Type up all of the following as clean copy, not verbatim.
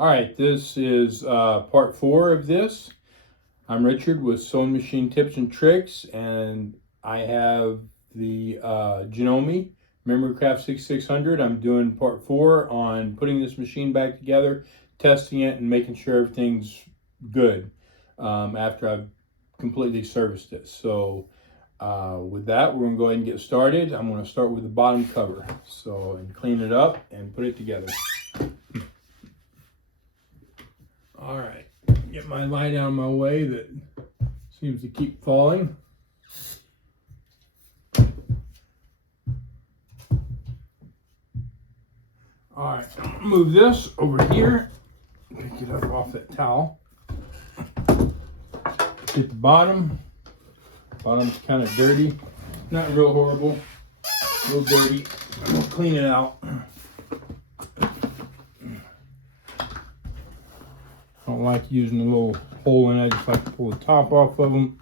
All right, this is part 4 of this. I'm Richard with Sewing Machine Tips and Tricks, and I have the Janome MC6600. I'm doing part 4 on putting this machine back together, testing it, and making sure everything's good after I've completely serviced it. So with that, we're going to go ahead and get started. I'm going to start with the bottom cover, and clean it up and put it together. All right, get my light out of my way that seems to keep falling. All right, move this over here, pick it up off that towel. Get the bottom. Bottom's kind of dirty, not real horrible, a little dirty. We'll clean it out. I don't like using a little hole in it. I just like to pull the top off of them.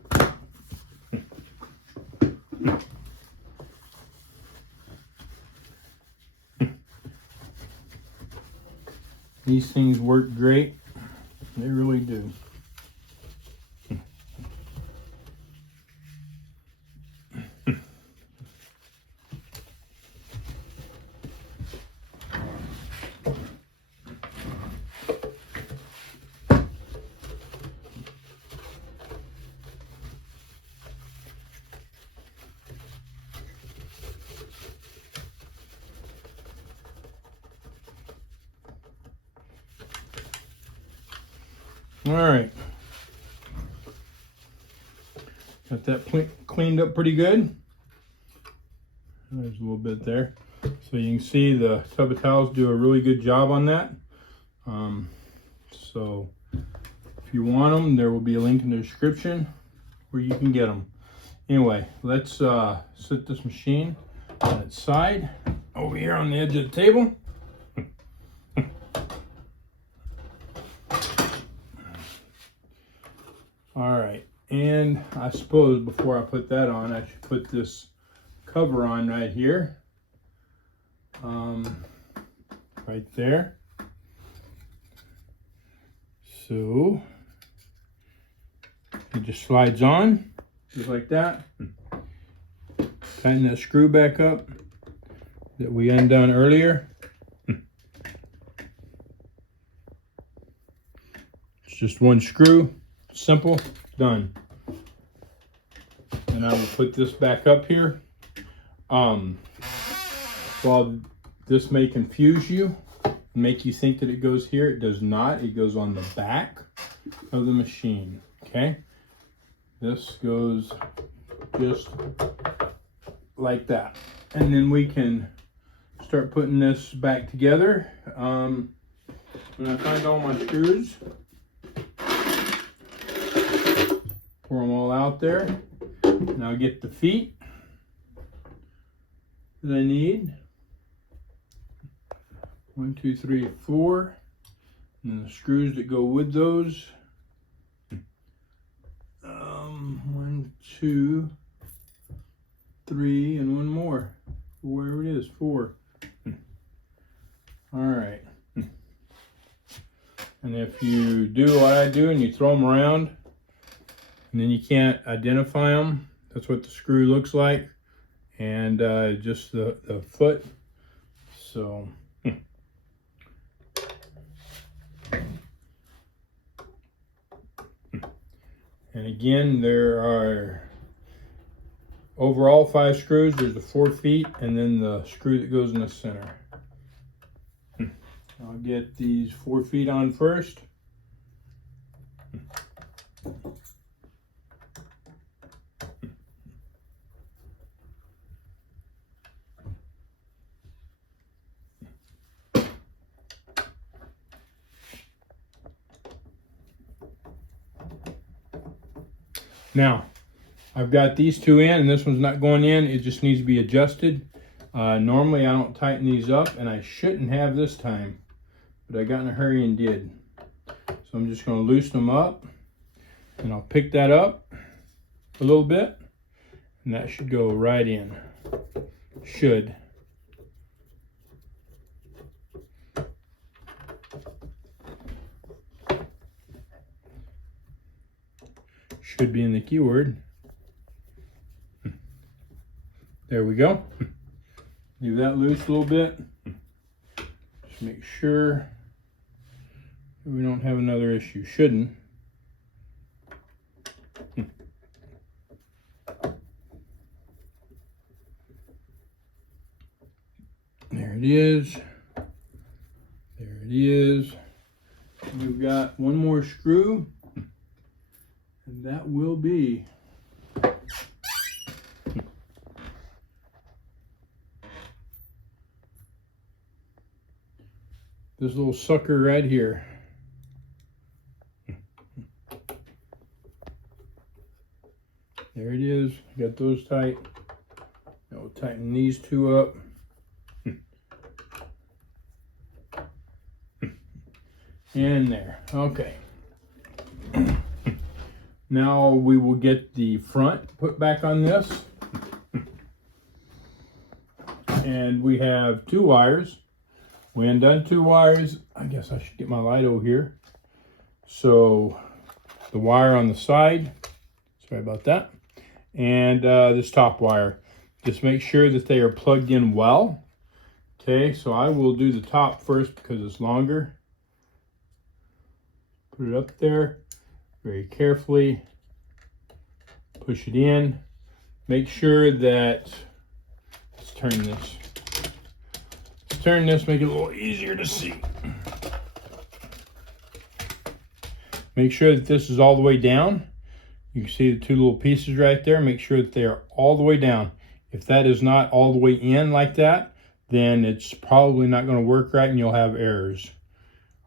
These things work great. They really do. All right, got that cleaned up pretty good. There's a little bit there. So you can see the tub of towels do a really good job on that. So if you want them, there will be a link in the description where you can get them. Anyway, let's set this machine on its side over here on the edge of the table. All right, and I suppose before I put that on, I should put this cover on right here, right there. So it just slides on, just like that. Tighten that screw back up that we undone earlier. It's just one screw. Simple, done. And I will put this back up here. While this may confuse you, make you think that it goes here, it does not. It goes on the back of the machine, okay? This goes just like that. And then we can start putting this back together. When I find all my screws, pour them all out there. Now get the feet that I need. 1, 2, 3, 4. And then the screws that go with those. 1, 2, 3, and one more. Wherever it is, 4. All right. And if you do what I do and you throw them around, and then you can't identify them, that's what the screw looks like, and just the foot. So and again, there are overall 5 screws. There's the 4 feet and then the screw that goes in the center. I'll get these 4 feet on first. Now, I've got these 2 in, and this one's not going in. It just needs to be adjusted. Normally, I don't tighten these up, and I shouldn't have this time, but I got in a hurry and did. So I'm just going to loosen them up, and I'll pick that up a little bit, and that should go right in. Should. should be in the keyword. There we go. Leave that loose a little bit. Just make sure we don't have another issue. Shouldn't. There it is. There it is. We've got one more screw, and that will be this little sucker right here. There it is. Got those tight. Now we'll tighten these two up. And there. Okay. Now we will get the front put back on this. And we have 2 wires. We undone 2 wires. I guess I should get my light over here. So the wire on the side, sorry about that, and this top wire. Just make sure that they are plugged in well. Okay, so I will do the top first because it's longer. Put it up there very carefully. Push it in. Make sure that, let's turn this. Let's turn this, make it a little easier to see. Make sure that this is all the way down. You can see the 2 little pieces right there. Make sure that they are all the way down. If that is not all the way in like that, then it's probably not going to work right and you'll have errors.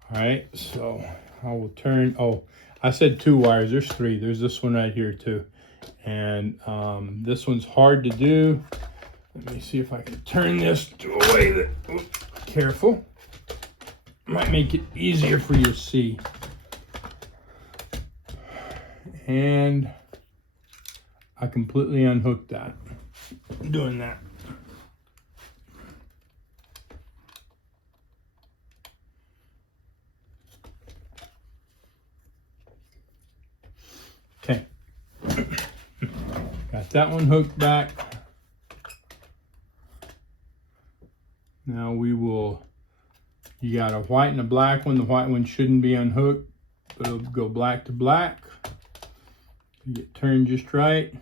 All right, so I will turn, oh, I said 2 wires, there's 3. There's this one right here too. And this one's hard to do. Let me see if I can turn this to a way that, oops, careful. Might make it easier for you to see. And I completely unhooked that. I'm doing that. Okay. Got that one hooked back. Now we will, you got a white and a black one. The white one shouldn't be unhooked, but it'll go black to black. Get turned just right.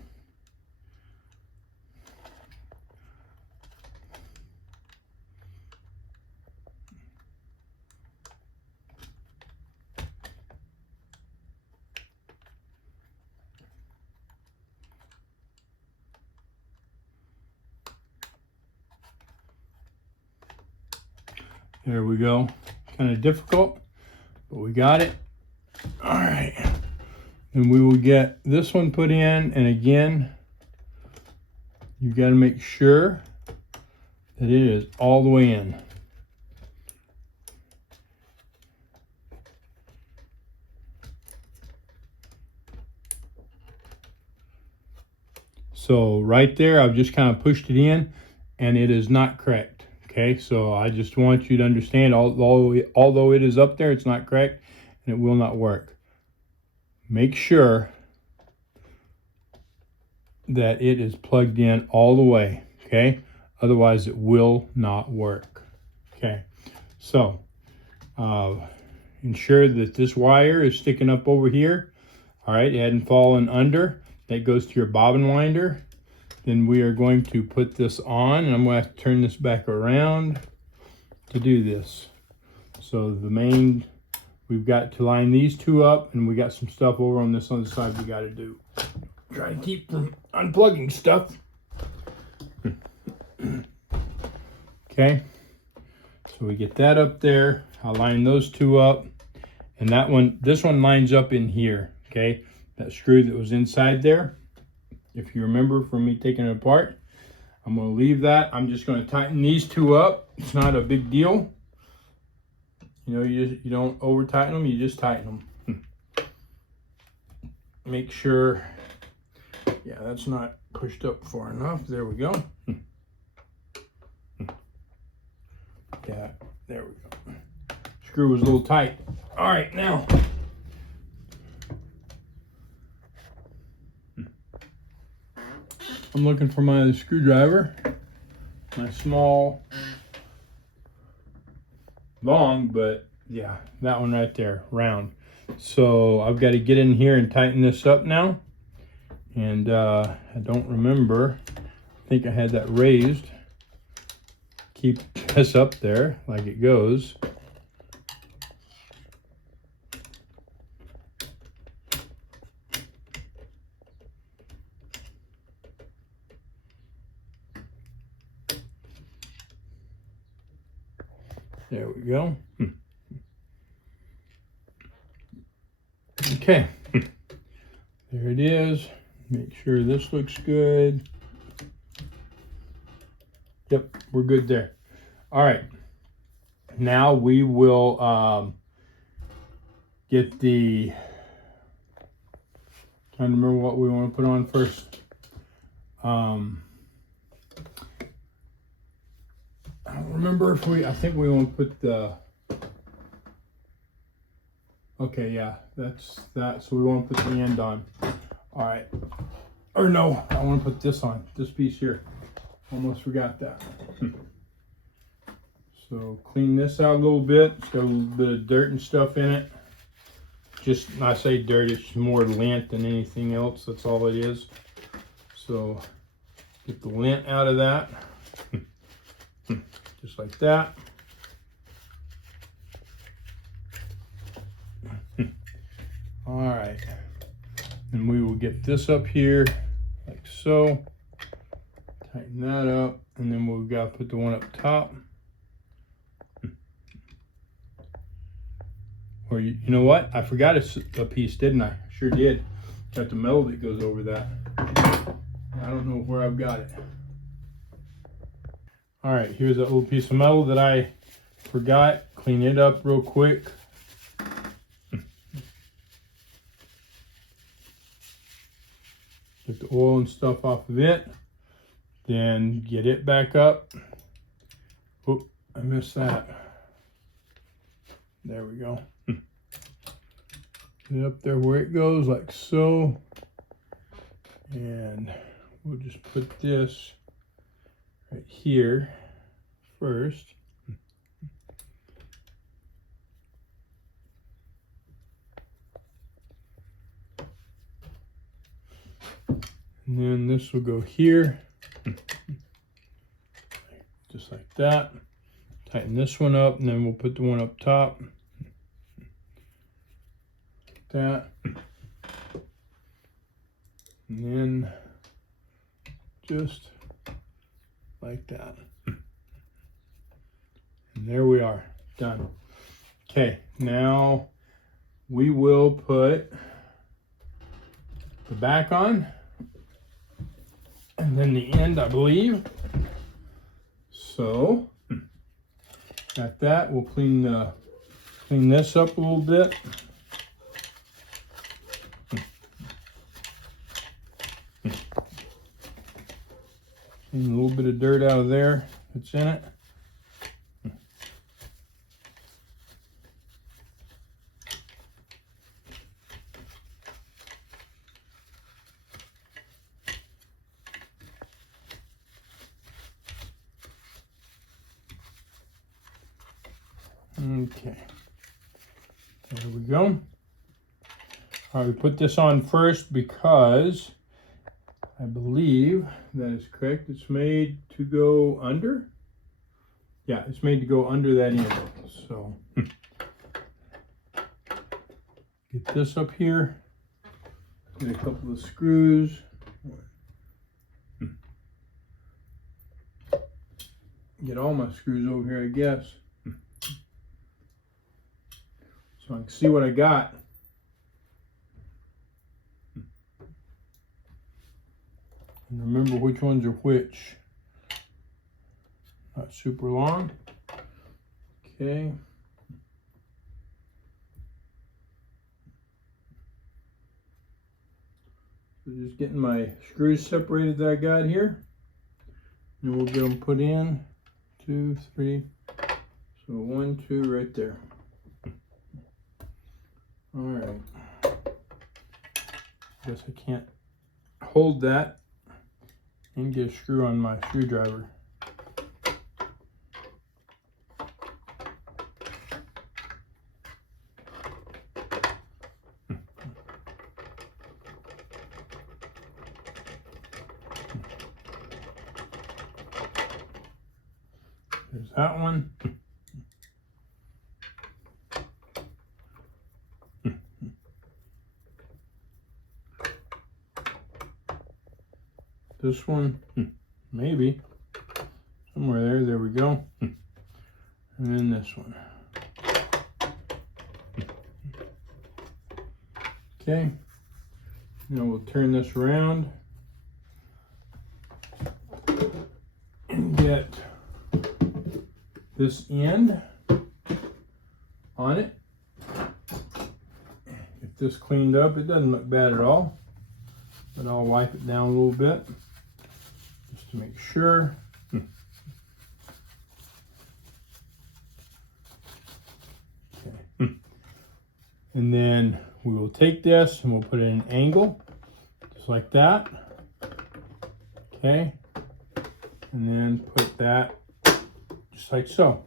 There we go. Kind of difficult, but we got it. All right. And we will get this one put in, and again, you got to make sure that it is all the way in. So right there, I've just kind of pushed it in, and it is not correct. Okay, so I just want you to understand, although it is up there, it's not correct, and it will not work. Make sure that it is plugged in all the way, okay? Otherwise, it will not work, okay? So, ensure that this wire is sticking up over here, all right? It hadn't fallen under. That goes to your bobbin winder. Then we are going to put this on, and I'm going to have to turn this back around to do this. So the main, we've got to line these 2 up, and we got some stuff over on this other side we got to do. Try to keep from unplugging stuff. Okay, so we get that up there. I'll line those 2 up, and that one, this one lines up in here. Okay, that screw that was inside there. If you remember from me taking it apart, I'm going to leave that. I'm just going to tighten these 2 up. It's not a big deal. You know, you don't over tighten them, you just tighten them. Make sure, yeah, that's not pushed up far enough. There we go. Yeah, there we go. Screw was a little tight. All right, now I'm looking for my screwdriver, my small, long, but yeah, that one right there, round. So I've got to get in here and tighten this up now. And I don't remember, I think I had that raised. Keep this up there like it goes. There we go. Okay, there it is. Make sure this looks good. Yep, we're good there. All right, now we will get the, trying to remember what we want to put on first. I don't remember if I think we want to put the, okay, yeah, that's that. So we want to put the end on. All right. Or no, I want to put this on, this piece here. Almost forgot that. So clean this out a little bit. It's got a little bit of dirt and stuff in it. Just, I say dirt, it's more lint than anything else. That's all it is. So get the lint out of that. Just like that. All right. And we will get this up here like so. Tighten that up. And then we've got to put the one up top. Or you know what? I forgot a piece, didn't I? Sure did. Got the metal that goes over that. I don't know where I've got it. All right, here's that little piece of metal that I forgot. Clean it up real quick. Get the oil and stuff off of it. Then get it back up. Oop, I missed that. There we go. Get it up there where it goes, like so. And we'll just put this right here first. And then this will go here. Just like that. Tighten this one up, and then we'll put the one up top. Like that. And then just like that. And there we are, done. Okay, now we will put the back on, and then the end, I believe. So, got that. We'll clean this up a little bit. Clean a little bit of dirt out of there that's in it. Okay, there we go. All right, we put this on first because I believe that is correct. It's made to go under. Yeah, it's made to go under that end. So get this up here. Get a couple of screws. Get all my screws over here, I guess. So I can see what I got. And remember which ones are which. Not super long. Okay. So just getting my screws separated that I got here. And we'll get them put in. 2, 3. So 1, 2 right there. All right. Guess I can't hold that and get a screw on my screwdriver. There's that one. This one, maybe somewhere there. There we go. And then this one. Okay. Now we'll turn this around and get this end on it. Get this cleaned up. It doesn't look bad at all, but I'll wipe it down a little bit just to make sure. Okay. And then we will take this and we'll put it in an angle, just like that. Okay. And then put that just like so.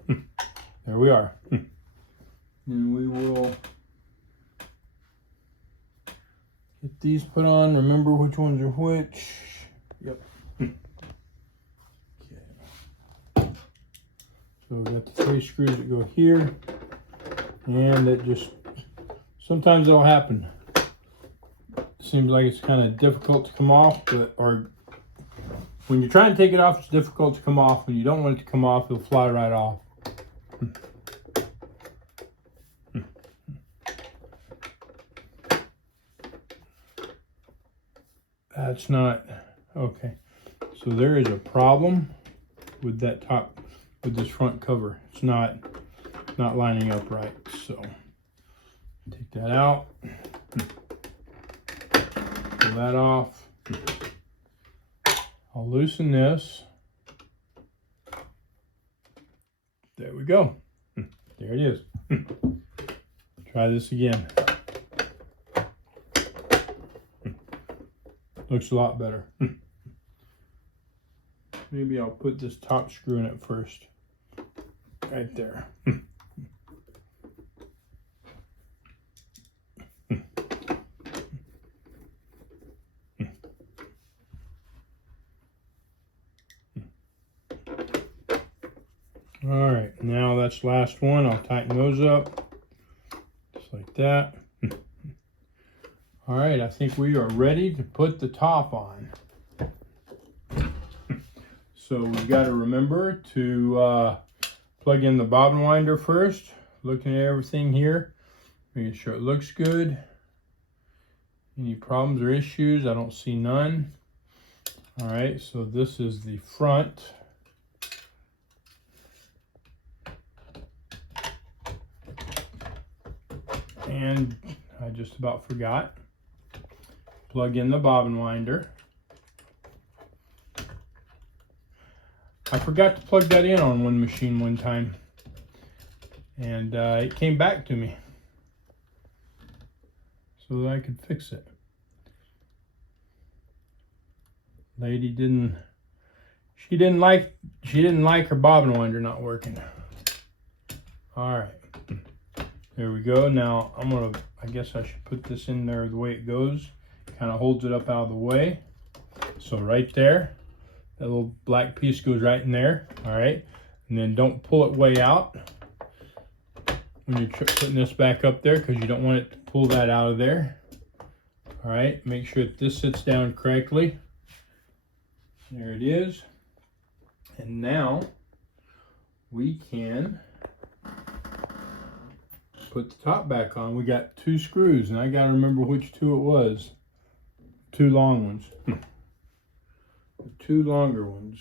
There we are. And we will get these put on. Remember which ones are which. Yep. Okay. So we got the 3 screws that go here. And it just, sometimes it'll happen. Seems like it's kind of difficult to come off, but, or when you're trying to take it off, it's difficult to come off. When you don't want it to come off, it'll fly right off. That's not, okay. So there is a problem with that top, with this front cover. It's not lining up right. So take that out. Pull that off. I'll loosen this. There we go. There it is. Try this again. Looks a lot better. Maybe I'll put this top screw in it first. Right there. All right, now that's the last one. I'll tighten those up, just like that. All right, I think we are ready to put the top on. So we've got to remember to plug in the bobbin winder first. Looking at everything here, making sure it looks good. Any problems or issues? I don't see none. All right, so this is the front. And I just about forgot. Plug in the bobbin winder. I forgot to plug that in on one machine one time. And it came back to me so that I could fix it. Lady didn't like her bobbin winder not working. All right. There we go. Now I guess I should put this in there the way it goes. Kind of holds it up out of the way. So right there, that little black piece goes right in there. All right. And then don't pull it way out when you're putting this back up there, because you don't want it to pull that out of there. All right. Make sure that this sits down correctly. There it is. And now we can put the top back on. We got 2 screws, and I got to remember which 2 it was. 2 long ones. 2 longer ones.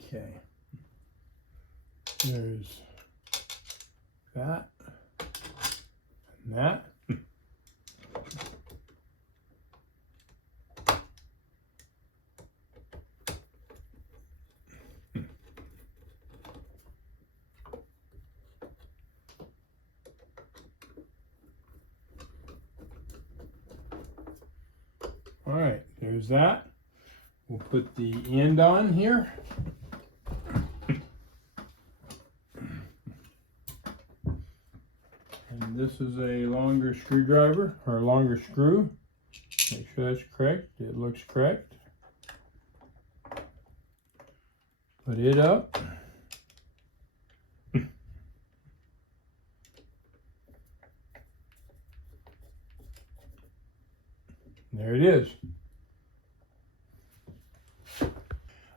Okay. There's that and that. All right, there's that. We'll put the end on here. And this is a longer screwdriver, or a longer screw. Make sure that's correct. It looks correct. Put it up. There it is.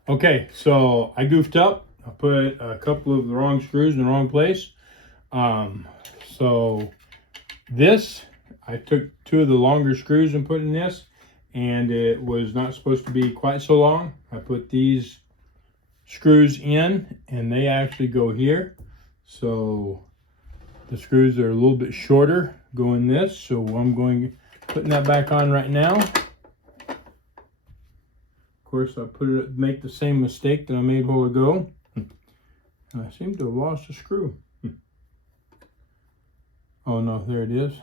Okay, so I goofed up. I put a couple of the wrong screws in the wrong place. So this, I took 2 of the longer screws and put in this, and it was not supposed to be quite so long. I put these screws in, and they actually go here. So the screws are a little bit shorter, go in this. So I'm putting that back on right now. Of course, I make the same mistake that I made a while ago. I seem to have lost a screw. Oh no, there it is.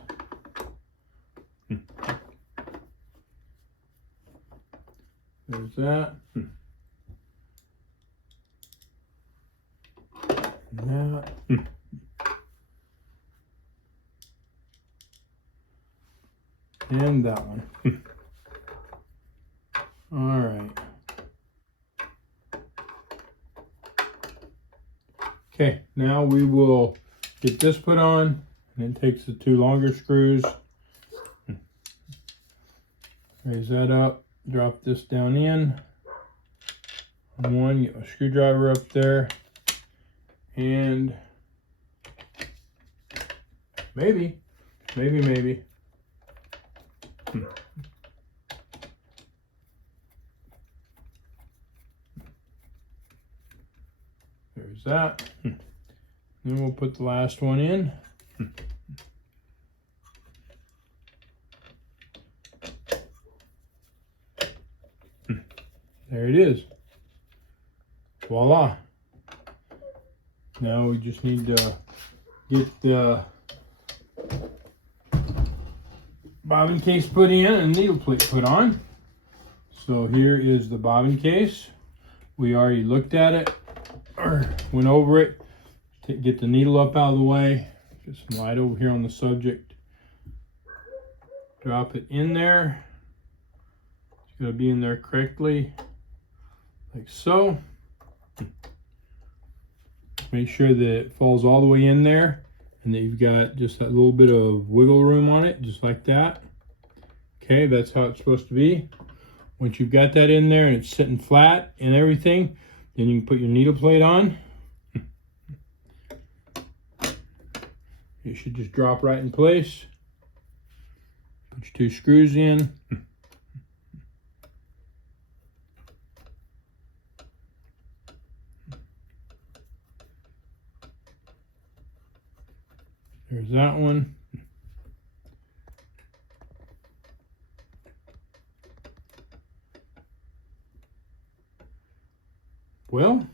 There's that. And that. And that one. All right. Okay, now we will get this put on, and it takes the 2 longer screws. Raise that up, drop this down in. One, get my screwdriver up there, and maybe. There's that. Then we'll put the last one in. There it is. Voila. Now we just need to get the bobbin case put in and needle plate put on. So here is the bobbin case. We already looked at it, or went over it. Get the needle up out of the way. Get some light over here on the subject. Drop it in there. It's got to be in there correctly, like so. Make sure that it falls all the way in there, and that you've got just that little bit of wiggle room on it, just like that. Okay, that's how it's supposed to be. Once you've got that in there and it's sitting flat and everything, then you can put your needle plate on. It should just drop right in place. Put your 2 screws in. There's that one. Well,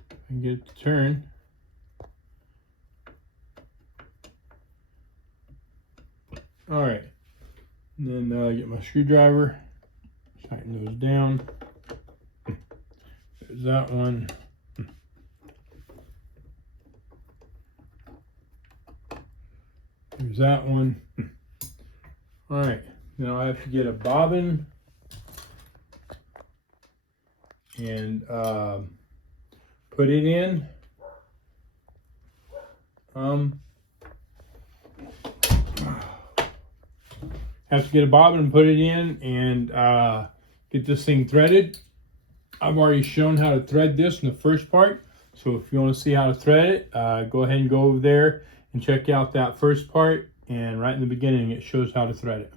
I can get it to turn. All right, and then get my screwdriver, tighten those down. There's that one. There's that one. All right, now I have to get a bobbin and put it in. Have to get a bobbin and put it in, and get this thing threaded. I've already shown how to thread this in the first part, so if you want to see how to thread it, go ahead and go over there and check out that first part, and right in the beginning it shows how to thread it.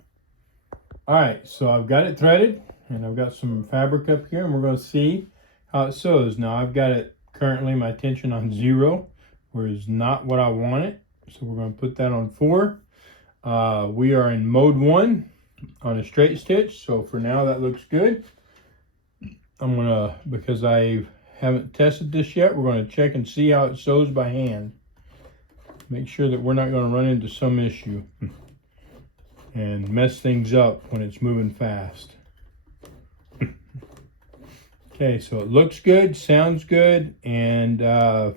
All right, so I've got it threaded, and I've got some fabric up here, and we're going to see how it sews. Now I've got it currently, my tension on 0, whereas not what I want it, so we're going to put that on 4. We are in mode 1 on a straight stitch, so for now that looks good. I'm gonna, because I haven't tested this yet, we're going to check and see how it sews by hand. Make sure that we're not going to run into some issue and mess things up when it's moving fast. Okay, so it looks good, sounds good, and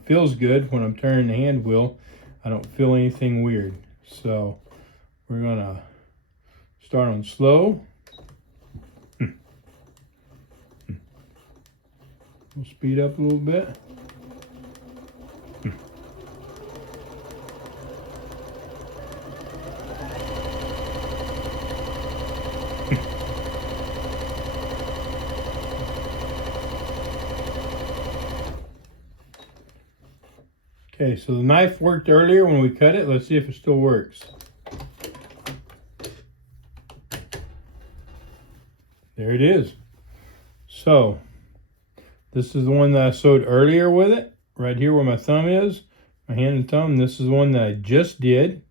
feels good when I'm turning the hand wheel. I don't feel anything weird. So we're gonna start on slow. We'll speed up a little bit. Okay, so the knife worked earlier when we cut it. Let's see if it still works. There it is. So this is the one that I sewed earlier with it, right here where my thumb is, my hand and thumb. This is the one that I just did.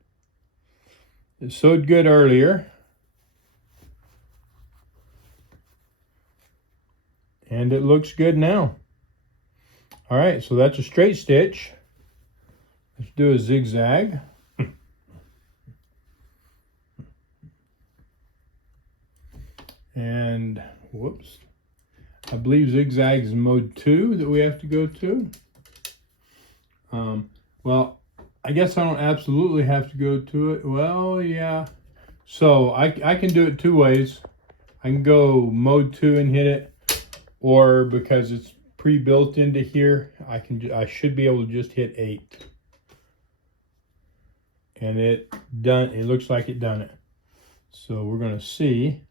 It sewed good earlier. And it looks good now. All right, so that's a straight stitch. Let's do a zigzag. And whoops, I believe zigzag is mode 2 that we have to go to. Well, I guess I don't absolutely have to go to it. Well, yeah. So I can do it 2 ways. I can go mode 2 and hit it, or because it's pre-built into here, I should be able to just hit 8. And it looks like it done it. So we're gonna see.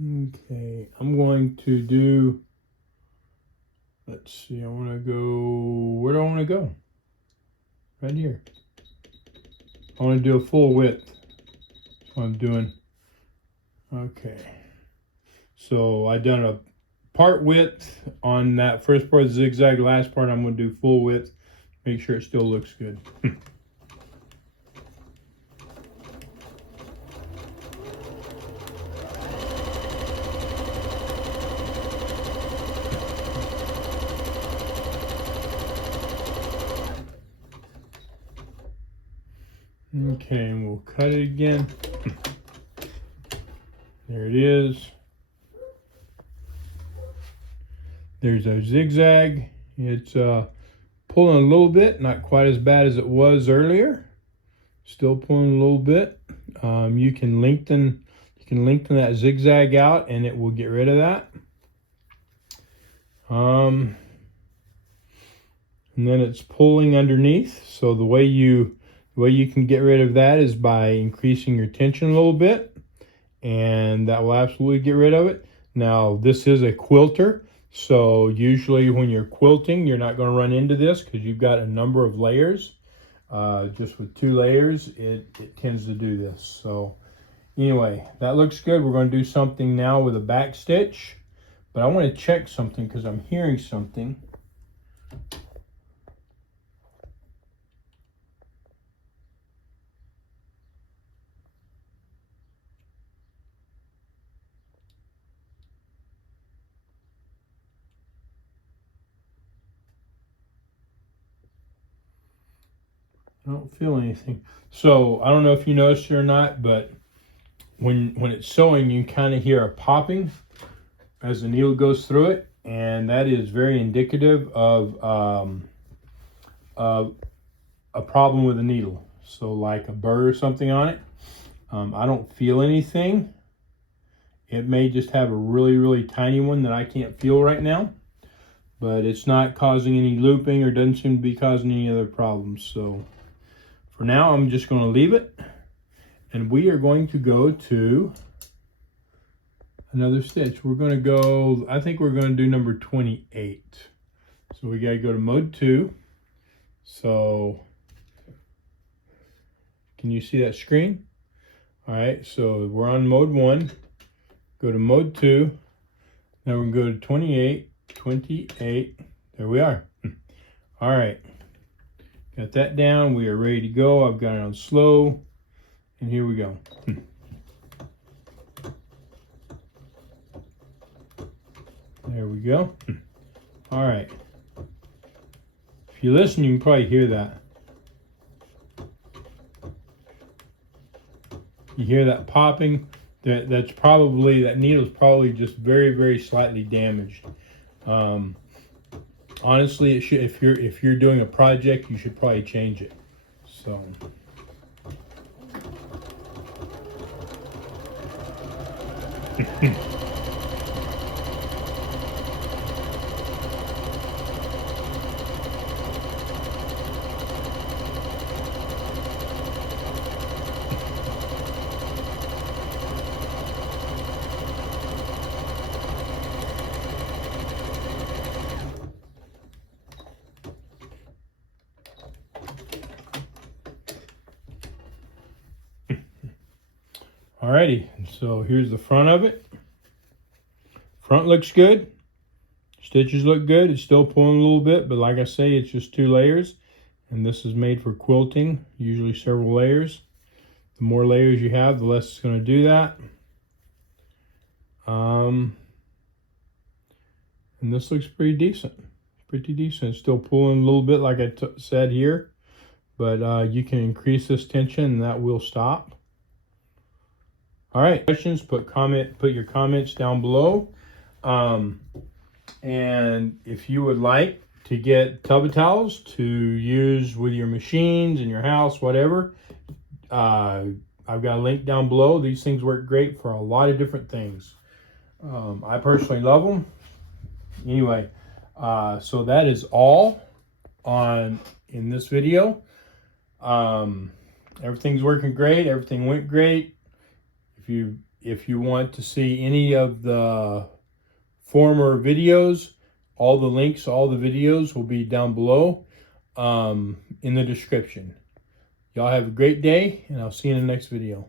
Okay, I'm going to do, let's see, I want to go, where do I want to go? Right here. I want to do a full width. That's what I'm doing. Okay. So I done a part width on that first part of the zigzag. Last part I'm going to do full width. Make sure it still looks good. Okay, and we'll cut it again. There it is. There's our zigzag. It's pulling a little bit, not quite as bad as it was earlier. Still pulling a little bit. You can lengthen that zigzag out, and it will get rid of that. And then it's pulling underneath. So the way you can get rid of that is by increasing your tension a little bit, and that will absolutely get rid of it. Now, this is a quilter, so usually when you're quilting, you're not going to run into this because you've got a number of layers. Just with 2 layers, it tends to do this. So anyway, that looks good. We're going to do something now with a back stitch, but I want to check something because I'm hearing something. I don't feel anything. So I don't know if you noticed it or not, but when it's sewing, you kind of hear a popping as the needle goes through it, and that is very indicative of a problem with the needle. So like a burr or something on it. I don't feel anything. It may just have a really, really tiny one that I can't feel right now, but it's not causing any looping or doesn't seem to be causing any other problems. So for now, I'm just going to leave it, and we are going to go to another stitch. We're going to go, I think we're going to do number 28. So we got to go to mode 2. So can you see that screen? All right, so we're on mode 1. Go to mode 2. Now we're going to go to 28, 28. There we are. All right. Got that down. We are ready to go. I've got it on slow. And here we go. There we go. All right. If you listen, you can probably hear that. You hear that popping. That needle's probably just very, very slightly damaged. Honestly, it should, if you're doing a project, you should probably change it. So. Alrighty, so here's the front of it. Front looks good. Stitches look good. It's still pulling a little bit, but like I say, it's just 2 layers. And this is made for quilting, usually several layers. The more layers you have, the less it's going to do that. And this looks pretty decent. Pretty decent. It's still pulling a little bit, like I said here. But you can increase this tension and that will stop. All right, questions, put your comments down below. And if you would like to get tub towels to use with your machines in your house, whatever, I've got a link down below. These things work great for a lot of different things. I personally love them. Anyway, so that is all in this video. Everything's working great. Everything went great. If you want to see any of the former videos, all the links, all the videos will be down below in the description. Y'all have a great day, and I'll see you in the next video.